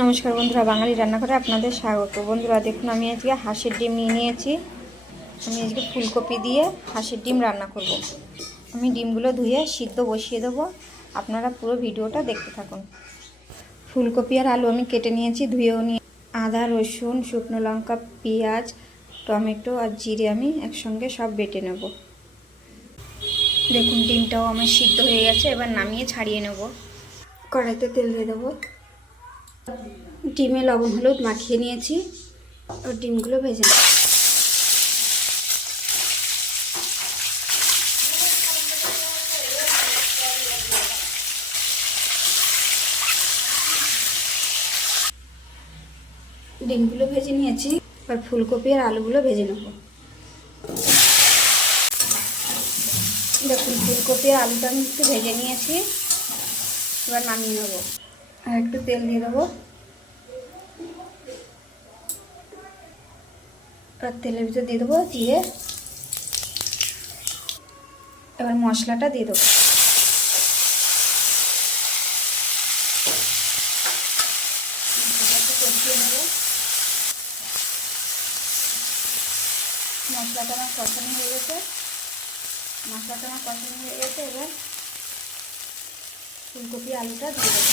নমস্কার বন্ধুরা, বাঙালি রান্নাঘরে আপনাদের স্বাগত। বন্ধুরা দেখুন, আমি আজকে হাঁসের ডিম নিয়ে নিয়েছি। আমি আজকে ফুলকপি দিয়ে হাঁসের ডিম রান্না করব। আমি ডিমগুলো ধুয়ে সিদ্ধ বসিয়ে দেবো, আপনারা পুরো ভিডিওটা দেখতে থাকুন। ফুলকপি আর আলু আমি কেটে নিয়েছি, ধুয়েও নিয়ে আদা, রসুন, শুকনো লঙ্কা, পেঁয়াজ, টমেটো আর জিরে আমি একসঙ্গে সব বেটে নেব। দেখুন ডিমটাও আমার সিদ্ধ হয়ে গেছে, এবার নামিয়ে ছাড়িয়ে নেব। কড়াইতে তেল দিয়ে দেবো। ডিমে লবণ হলুদ মাখিয়ে নিয়েছি, আর ডিমগুলো ভেজে নেব। ডিমগুলো ভেজে নিয়েছি, আর ফুলকপি আর আলুগুলো ভেজে নেব। দেখুন ফুলকপি আর আলুটা আমি একটু ভেজে নিয়েছি, এবার নামিয়ে নেব। আর একটু তেল দিয়ে দেবো, আর তেলের ভিতর দিয়ে দেবো জিরে। এবার মশলাটা দিয়ে দেবো। কষিয়ে নেব। মশলাটা আমার কষানো হয়ে গেছে। এবার ফুলকপি আলুটা দিয়ে দেবো।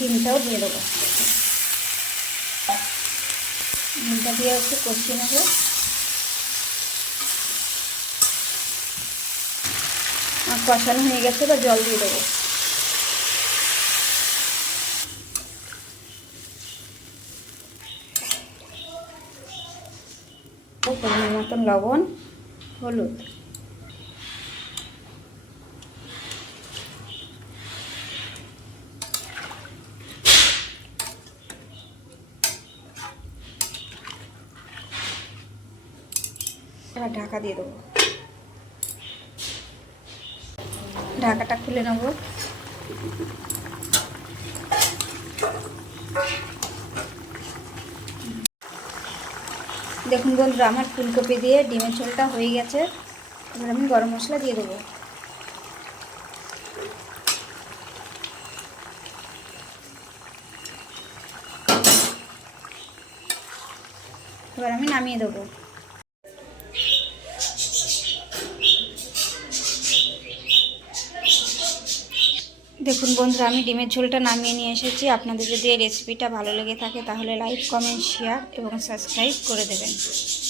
ডিমটাও দিয়ে দেবো। ডিমটা দিয়ে একটু কষিয়ে নেব। আর কষানো হয়ে গেছে, এবার জল দিয়ে দেবো। পরিমাণ মতন লবণ, হলুদ। এবার ঢাকা দিয়ে দেবো। ঢাকাটা খুলে নেব। দেখুন বন্ধুরা, আমার ফুলকপি দিয়ে ডিমের ঝোলটা হয়ে গেছে। এবার আমি গরম মশলা দিয়ে দেবো। এবার আমি নামিয়ে দেবো। দেখুন বন্ধুরা, আমি ডিমের ঝোলটা নামিয়ে নিয়ে এসেছি। আপনাদের যদি এই রেসিপিটা ভালো লেগে থাকে তাহলে লাইক, কমেন্ট, শেয়ার এবং সাবস্ক্রাইব করে দেবেন।